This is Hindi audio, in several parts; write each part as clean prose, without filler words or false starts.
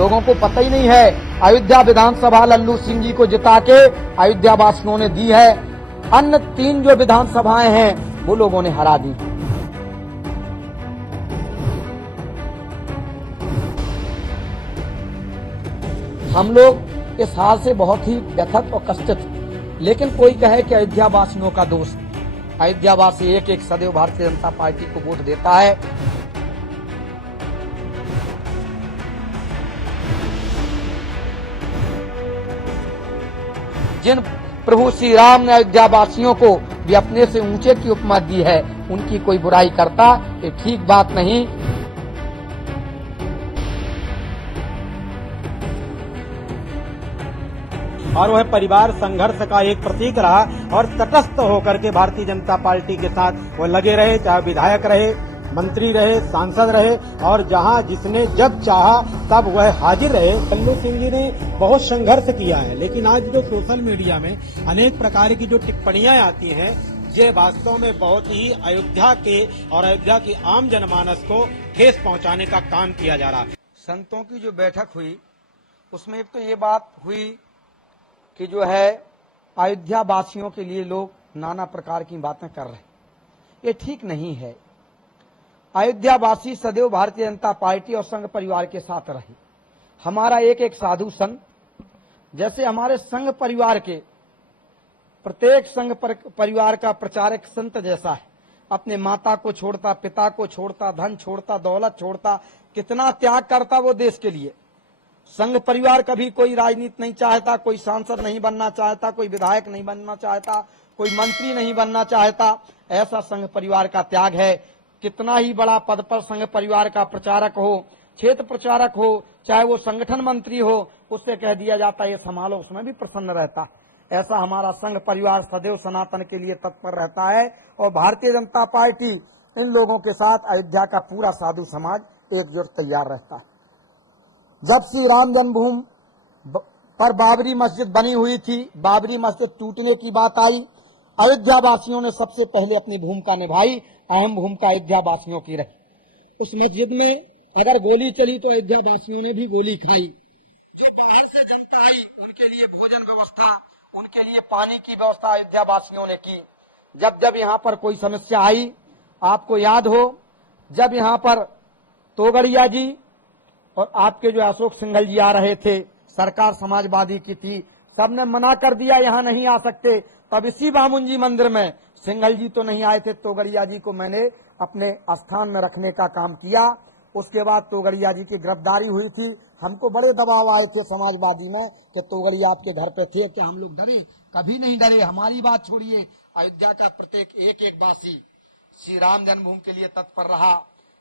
लोगों को पता ही नहीं है। अयोध्या विधानसभा लल्लू सिंह जी को जिता के अयोध्या वासियों ने दी है। अन्य 3 जो विधानसभाएं हैं वो लोगों ने हरा दी। हम लोग इस हाल से बहुत ही व्यथित और कष्टित, लेकिन कोई कहे कि अयोध्या वासियों का दोष। अयोध्या वासी एक एक सदैव भारतीय जनता पार्टी को वोट देता है। जिन प्रभु श्री राम ने अयोध्या वासियों को भी अपने से ऊंचे की उपमा दी है, उनकी कोई बुराई करता ये ठीक बात नहीं। और वह परिवार संघर्ष का एक प्रतीक रहा और तटस्थ होकर के भारतीय जनता पार्टी के साथ वो लगे रहे, चाहे विधायक रहे, मंत्री रहे, सांसद रहे, और जहां जिसने जब चाहा तब वह हाजिर रहे। लल्लू सिंह जी ने बहुत संघर्ष किया है, लेकिन आज जो सोशल मीडिया में अनेक प्रकार की जो टिप्पणियां आती हैं, ये वास्तव में बहुत ही अयोध्या के और अयोध्या की आम जनमानस को ठेस पहुंचाने का काम किया जा रहा है। संतों की जो बैठक हुई उसमें एक तो ये बात हुई कि जो है अयोध्या वासियों के लिए लोग नाना प्रकार की बातें कर रहे हैं, ये ठीक नहीं है। अयोध्या वासी सदैव भारतीय जनता पार्टी और संघ परिवार के साथ रहे। हमारा एक एक साधु संत, जैसे हमारे संघ परिवार के प्रत्येक संघ परिवार का प्रचारक संत जैसा है, अपने माता को छोड़ता, पिता को छोड़ता, धन छोड़ता, दौलत छोड़ता, कितना त्याग करता वो देश के लिए। संघ परिवार कभी कोई राजनीति नहीं चाहता, कोई सांसद नहीं बनना चाहता, कोई विधायक नहीं बनना चाहता, कोई मंत्री नहीं बनना चाहता। ऐसा संघ परिवार का त्याग है। कितना ही बड़ा पद पर संघ परिवार का प्रचारक हो, क्षेत्र प्रचारक हो, चाहे वो संगठन मंत्री हो, उससे कह दिया जाता है ये संभालो, उसमें भी प्रसन्न रहता। ऐसा हमारा संघ परिवार सदैव सनातन के लिए तत्पर रहता है और भारतीय जनता पार्टी इन लोगों के साथ अयोध्या का पूरा साधु समाज एकजुट तैयार रहता है। जब श्री राम जन्मभूमि पर बाबरी मस्जिद बनी हुई थी, बाबरी मस्जिद टूटने की बात आई, अयोध्या वासियों ने सबसे पहले अपनी भूमिका निभाई। अहम भूमिका अयोध्या वासियों की रही। उस मस्जिद में अगर गोली चली तो अयोध्या वासियों ने भी गोली खाई। जो बाहर से जनता आई उनके लिए भोजन व्यवस्था, उनके लिए पानी की व्यवस्था अयोध्या वासियों ने की। जब जब यहाँ पर कोई समस्या आई, आपको याद हो जब यहाँ पर तोगड़िया जी और आपके जो अशोक सिंघल जी आ रहे थे, सरकार समाजवादी की थी, सबने मना कर दिया यहाँ नहीं आ सकते। तब इसी बामुन जी मंदिर में सिंघल जी तो नहीं आए थे, तोगड़िया जी को मैंने अपने स्थान में रखने का काम किया। उसके बाद तोगड़िया जी की गिरफ्तारी हुई थी। हमको बड़े दबाव आए थे समाजवादी में कि तोगड़िया आपके घर पे थे, कि हम लोग डरे? कभी नहीं डरे। हमारी बात छोड़िए, अयोध्या का प्रत्येक एक एक वासी श्री राम जन्मभूमि के लिए तत्पर रहा,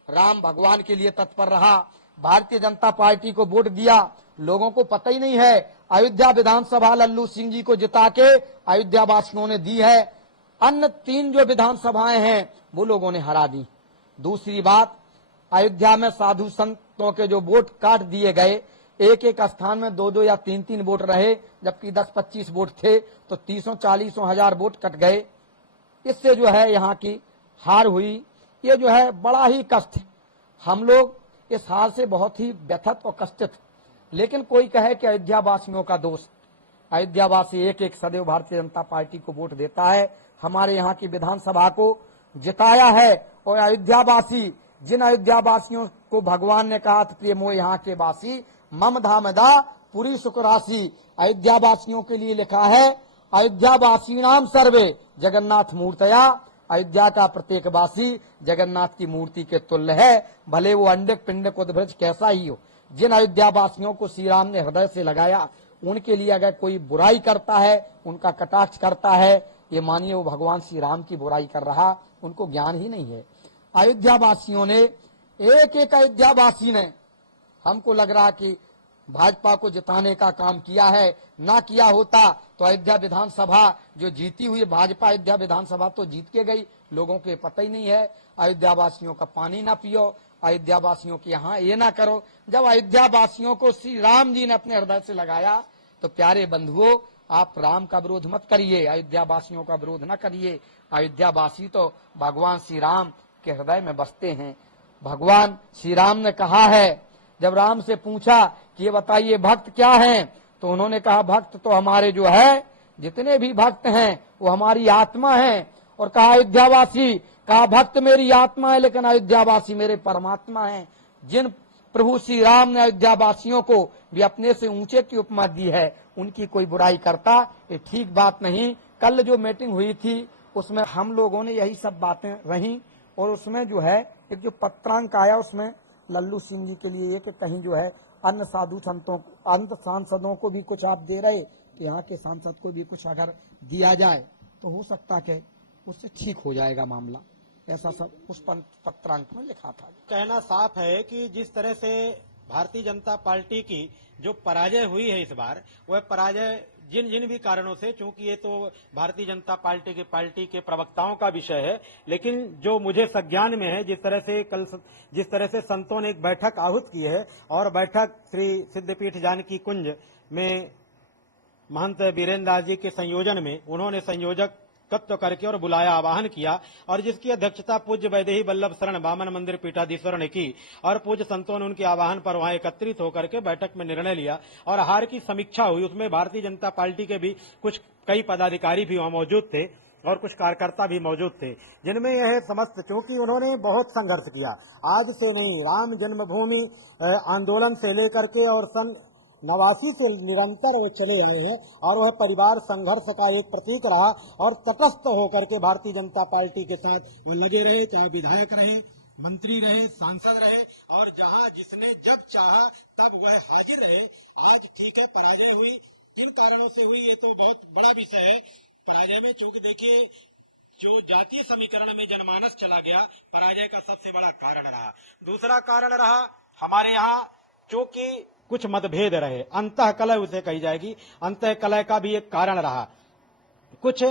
राम भगवान के लिए तत्पर रहा, भारतीय जनता पार्टी को वोट दिया। लोगों को पता ही नहीं है। अयोध्या विधानसभा लल्लू सिंह जी को जिता के अयोध्या वासियों ने दी है। अन्य 3 जो विधानसभाएं हैं वो लोगों ने हरा दी। दूसरी बात, अयोध्या में साधु संतों के जो वोट काट दिए गए, एक एक स्थान में 2-2 या 3-3 वोट रहे, जबकि 10-25 वोट थे, तो 30-40 हजार वोट कट गए। इससे जो है यहाँ की हार हुई। ये जो है बड़ा ही कष्ट है। हम लोग इस हाल से बहुत ही व्यथित और कष्टित, लेकिन कोई कहे कि अयोध्या वासियों का दोष। अयोध्या वासी एक एक सदैव भारतीय जनता पार्टी को वोट देता है। हमारे यहाँ की विधानसभा को जिताया है। और अयोध्या वासी, जिन अयोध्या वासियों को भगवान ने कहा था प्रिय मोह यहाँ के वासी, मम धामदा पूरी सुख राशि, अयोध्या वासियों के लिए लिखा है अयोध्या वासी नाम सर्वे जगन्नाथ मूर्तया। अयोध्या का प्रत्येक वासी जगन्नाथ की मूर्ति के तुल्य है, भले वो अंडक पिंडक उद्भ्रज कैसा ही हो। जिन अयोध्या वासियों को श्री राम ने हृदय से लगाया, उनके लिए अगर कोई बुराई करता है, उनका कटाक्ष करता है, ये मानिए वो भगवान श्री राम की बुराई कर रहा, उनको ज्ञान ही नहीं है। अयोध्या वासियों ने, एक एक अयोध्या वासी ने, हमको लग रहा कि भाजपा को जिताने का काम किया है। ना किया होता तो अयोध्या विधानसभा जो जीती हुई भाजपा अयोध्या विधानसभा तो जीत के गई। लोगों के पता ही नहीं है। अयोध्या वासियों का पानी ना पियो, अयोध्या वासियों के यहाँ ये ना करो। जब अयोध्या वासियों को श्री राम जी ने अपने हृदय से लगाया, तो प्यारे बंधुओं, आप राम का विरोध मत करिए, अयोध्या वासियों का विरोध न करिए। अयोध्या वासी तो भगवान श्री राम के हृदय में बसते हैं। भगवान श्री राम ने कहा है, जब राम से पूछा कि ये बताइए भक्त क्या हैं? तो उन्होंने कहा भक्त तो हमारे जो है जितने भी भक्त हैं वो हमारी आत्मा है। और कहा अयोध्यावासी, कहा भक्त मेरी आत्मा है लेकिन अयोध्यावासी मेरे परमात्मा हैं। जिन प्रभु श्री राम ने अयोध्यावासियों को भी अपने से ऊंचे की उपमा दी है, उनकी कोई बुराई करता ये ठीक बात नहीं। कल जो मीटिंग हुई थी उसमें हम लोगों ने यही सब बातें रही, और उसमें जो है एक जो पत्रांक आया उसमें लल्लू सिंह जी के लिए ये कि कहीं जो है अन्य साधु संतों अन्य सांसदों को भी कुछ आप दे रहे, कि यहाँ के सांसद को भी कुछ अगर दिया जाए तो हो सकता है उससे ठीक हो जाएगा मामला। ऐसा सब उस पत्रांक में लिखा था। कहना साफ है कि जिस तरह से भारतीय जनता पार्टी की जो पराजय हुई है इस बार, वह पराजय जिन जिन भी कारणों से, चूंकि ये तो भारतीय जनता पार्टी के प्रवक्ताओं का विषय है, लेकिन जो मुझे संज्ञान में है, जिस तरह से संतों ने एक बैठक आहूत की है, और बैठक श्री सिद्धपीठ जानकी कुंज में महंत बीरेन्द्र दास जी के संयोजन में उन्होंने संयोजकत्व करके और बुलाया, आवाहन किया, और जिसकी अध्यक्षता पूज्य वैदेही वल्लभ शरण बामन मंदिर पीठाधीश्वर ने की, और पूज्य संतों ने उनके आवाहन पर वहां एकत्रित होकर के बैठक में निर्णय लिया और हार की समीक्षा हुई। उसमें भारतीय जनता पार्टी के भी कई पदाधिकारी भी वहां मौजूद थे और कुछ कार्यकर्ता भी मौजूद थे, जिनमें यह समस्त, क्योंकि उन्होंने बहुत संघर्ष किया, आज से नहीं, राम जन्मभूमि आंदोलन से लेकर के और सन 89 से निरंतर वो चले आए हैं, और वह परिवार संघर्ष का एक प्रतीक रहा, और तटस्थ होकर के भारतीय जनता पार्टी के साथ वो लगे रहे, चाहे विधायक रहे, मंत्री रहे, सांसद रहे, और जहां जिसने जब चाहा तब वह हाजिर रहे। आज ठीक है पराजय हुई, किन कारणों से हुई ये तो बहुत बड़ा विषय है। पराजय में चूंकि देखिए जो जातीय समीकरण में जनमानस चला गया, पराजय का सबसे बड़ा कारण रहा। दूसरा कारण रहा हमारे यहाँ चूंकि कुछ मतभेद रहे, अंतः कलह उसे कही जाएगी, अंतः कलह का भी एक कारण रहा, कुछ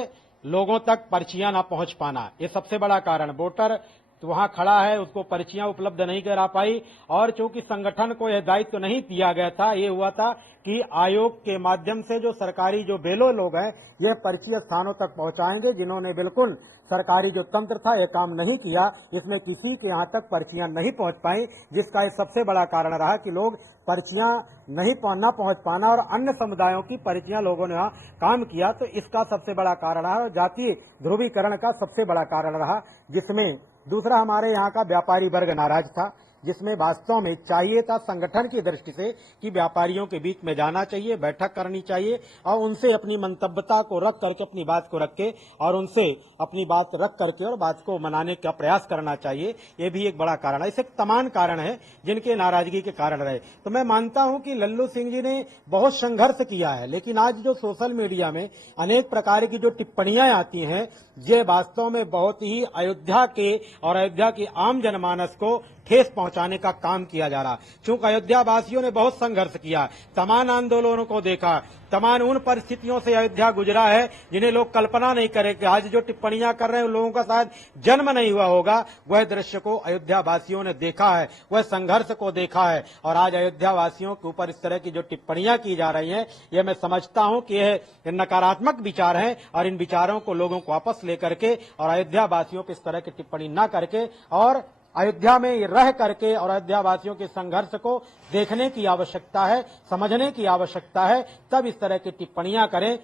लोगों तक पर्चियां ना पहुंच पाना, ये सबसे बड़ा कारण। वोटर तो वहां खड़ा है, उसको पर्चियां उपलब्ध नहीं करा पाई, और चूंकि संगठन को यह दायित्व तो नहीं दिया गया था, ये हुआ था कि आयोग के माध्यम से जो सरकारी जो बेलो लोग हैं यह पर्ची स्थानों तक पहुंचाएंगे, जिन्होंने बिल्कुल सरकारी जो तंत्र था यह काम नहीं किया, इसमें किसी के यहाँ तक पर्चियां नहीं पहुंच पाई, जिसका ये सबसे बड़ा कारण रहा कि लोग पर्चियां न पहुंच पाना, और अन्य समुदायों की पर्चियां लोगों ने वहां काम किया, तो इसका सबसे बड़ा कारण रहा, और जातीय ध्रुवीकरण का सबसे बड़ा कारण रहा। जिसमें दूसरा हमारे यहाँ का व्यापारी वर्ग नाराज था, जिसमें वास्तव में चाहिए था संगठन की दृष्टि से कि व्यापारियों के बीच में जाना चाहिए, बैठक करनी चाहिए, और उनसे अपनी मंतव्यता को रख करके, अपनी बात को रख के, और उनसे अपनी बात रख करके और बात को मनाने का प्रयास करना चाहिए। ये भी एक बड़ा कारण है। इसे तमाम कारण है जिनके नाराजगी के कारण रहे। तो मैं मानता हूं कि लल्लू सिंह जी ने बहुत संघर्ष किया है, लेकिन आज जो सोशल मीडिया में अनेक प्रकार की जो टिप्पणियां आती हैं, ये वास्तव में बहुत ही अयोध्या के और अयोध्या की आम जनमानस को ठेस पहुंचाने का काम किया जा रहा। चूंकि अयोध्या वासियों ने बहुत संघर्ष किया, तमाम आंदोलनों को देखा, तमाम उन परिस्थितियों से अयोध्या गुजरा है जिन्हें लोग कल्पना नहीं करेंगे। आज जो टिप्पणियां कर रहे हैं उन लोगों का शायद जन्म नहीं हुआ होगा, वह दृश्य को अयोध्या वासियों ने देखा है, वह संघर्ष को देखा है, और आज अयोध्या वासियों के ऊपर इस तरह की जो टिप्पणियां की जा रही हैं, यह मैं समझता हूं कि यह नकारात्मक विचार हैं, और इन विचारों को लोगों को वापस लेकर के और अयोध्या वासियों पर इस तरह की टिप्पणी न करके, और अयोध्या में रह करके और अयोध्या वासियों के संघर्ष को देखने की आवश्यकता है, समझने की आवश्यकता है, तब इस तरह की टिप्पणियां करें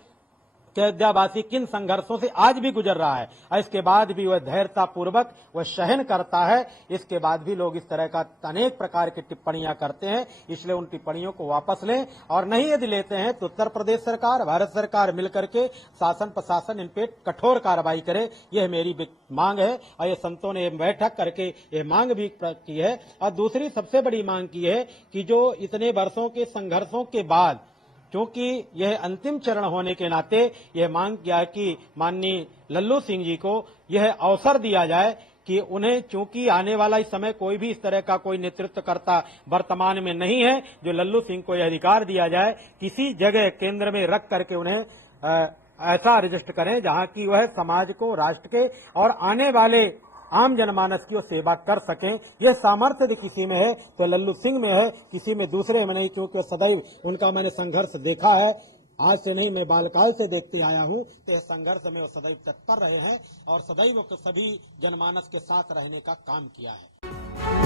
कि अयोध्यावासी किन संघर्षों से आज भी गुजर रहा है, और इसके बाद भी वह धैर्यता पूर्वक वह सहन करता है। इसके बाद भी लोग इस तरह का अनेक प्रकार की टिप्पणियां करते हैं, इसलिए उन टिप्पणियों को वापस लें, और नहीं यदि लेते हैं तो उत्तर प्रदेश सरकार, भारत सरकार मिलकर के शासन प्रशासन इन पे कठोर कार्रवाई करे, यह मेरी मांग है। और ये संतों ने बैठक करके ये मांग भी की है। और दूसरी सबसे बड़ी मांग की है कि जो इतने वर्षों के संघर्षों के बाद, क्योंकि यह अंतिम चरण होने के नाते यह मांग किया कि माननीय लल्लू सिंह जी को यह अवसर दिया जाए कि उन्हें, चूंकि आने वाला इस समय कोई भी इस तरह का कोई नेतृत्वकर्ता वर्तमान में नहीं है, जो लल्लू सिंह को यह अधिकार दिया जाए किसी जगह केंद्र में रख करके उन्हें ऐसा रजिस्टर करें जहां की वह समाज को, राष्ट्र के और आने वाले आम जनमानस की वो सेवा कर सकें। यह सामर्थ्य यदि किसी में है तो लल्लू सिंह में है, किसी में दूसरे में नहीं, क्योंकि सदैव उनका मैंने संघर्ष देखा है, आज से नहीं, मैं बालकाल से देखते आया हूं, तो संघर्ष में वो सदैव तत्पर रहे हैं और सदैव सभी जनमानस के साथ रहने का काम किया है।